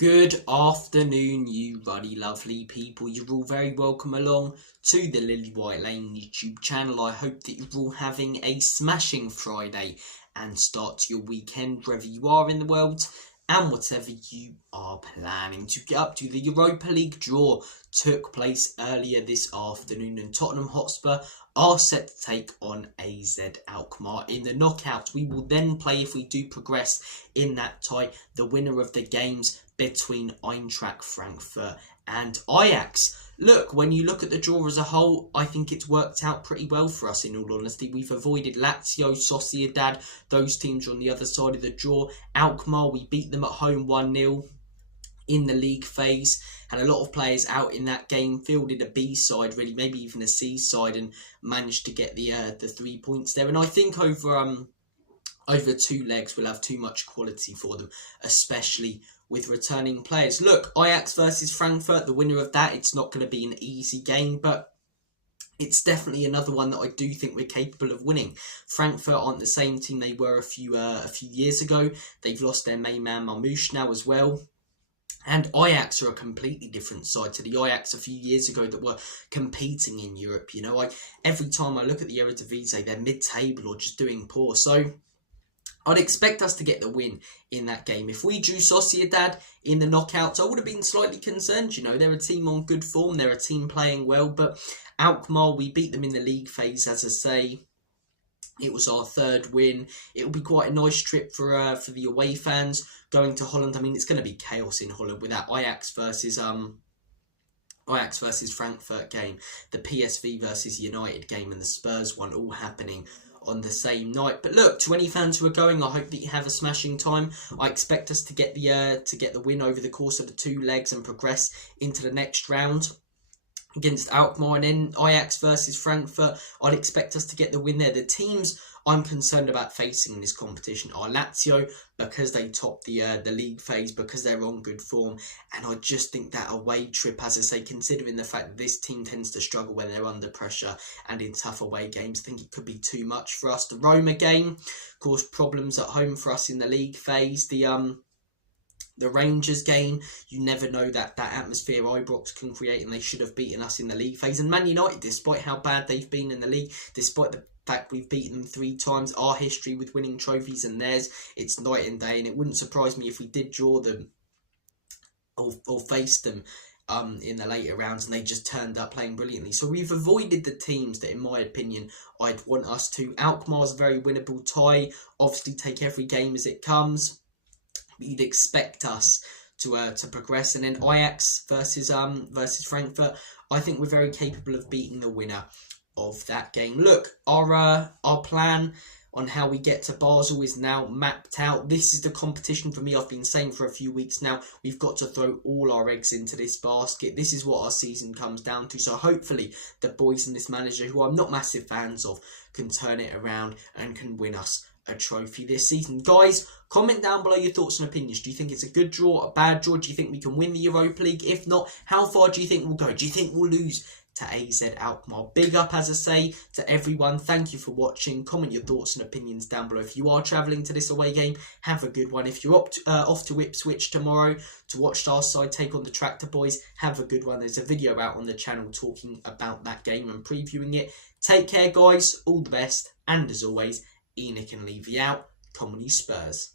Good afternoon, you ruddy lovely people. You're all very welcome along to the Lilywhite YouTube channel. I hope that you're all having a smashing Friday and start to your weekend wherever you are in the world and whatever you are planning to get up to. The Europa League draw took place earlier this afternoon and Tottenham Hotspur are set to take on AZ Alkmaar in the knockout. We will then play, if we do progress in that tie, the winner of the games between Eintracht Frankfurt and Ajax. Look, when you look at the draw as a whole, I think it's worked out pretty well for us, in all honesty. We've avoided Lazio, Sociedad, those teams are on the other side of the draw. Alkmaar, we beat them at home 1-0 in the league phase. Had a lot of players out in that game, fielded a B side, really, maybe even a C side, and managed to get the 3 points there. And I think over two legs we'll have too much quality for them, especially with returning players. Look, Ajax versus Frankfurt, the winner of that, it's not going to be an easy game, but it's definitely another one that I do think we're capable of winning. Frankfurt aren't the same team they were a few years ago. They've lost their main man Marmoush now as well. And Ajax are a completely different side to the Ajax a few years ago that were competing in Europe. You know, every time I look at the Eredivisie, they're mid-table or just doing poor. So I'd expect us to get the win in that game. If we drew Sociedad in the knockouts, I would have been slightly concerned. You know, they're a team on good form. They're a team playing well. But Alkmaar, we beat them in the league phase, as I say. It was our third win. It'll be quite a nice trip for the away fans going to Holland. I mean, it's going to be chaos in Holland with that Ajax versus Frankfurt game, the PSV versus United game, and the Spurs one all happening on the same night. But look, to any fans who are going, I hope that you have a smashing time. I expect us to get the win over the course of the two legs and progress into the next round against Alkmaar. And then Ajax versus Frankfurt, I'd expect us to get the win there. The teams I'm concerned about facing in this competition are Lazio, because they top the league phase, because they're on good form, and I just think that away trip, as I say, considering the fact that this team tends to struggle when they're under pressure and in tough away games, I think it could be too much for us. The Roma game caused problems at home for us in the league phase. The Rangers game, you never know that atmosphere Ibrox can create, and they should have beaten us in the league phase. And Man United, despite how bad they've been in the league, despite the fact we've beaten them 3 times, our history with winning trophies and theirs, it's night and day. And it wouldn't surprise me if we did draw them or face them in the later rounds and they just turned up playing brilliantly. So we've avoided the teams that, in my opinion, I'd want us to. Alkmaar's a very winnable tie. Obviously, take every game as it comes. You'd expect us to progress. And then Ajax versus Frankfurt, I think we're very capable of beating the winner of that game. Look, our plan on how we get to Basel is now mapped out. This is the competition for me. I've been saying for a few weeks now, we've got to throw all our eggs into this basket. This is what our season comes down to. So hopefully the boys and this manager, who I'm not massive fans of, can turn it around and can win us a trophy this season. Guys, comment down below your thoughts and opinions. Do you think it's a good draw, a bad draw? Do you think we can win the Europa League? If not, how far do you think we'll go? Do you think we'll lose to AZ Alkmaar? Big up, as I say, to everyone. Thank you for watching. Comment your thoughts and opinions down below. If you are travelling to this away game, have a good one. If you're off to Ipswich tomorrow to watch our side take on the Tractor Boys, have a good one. There's a video out on the channel talking about that game and previewing it. Take care, guys. All the best. And as always, Enoch and Levy out. Come on, you Spurs.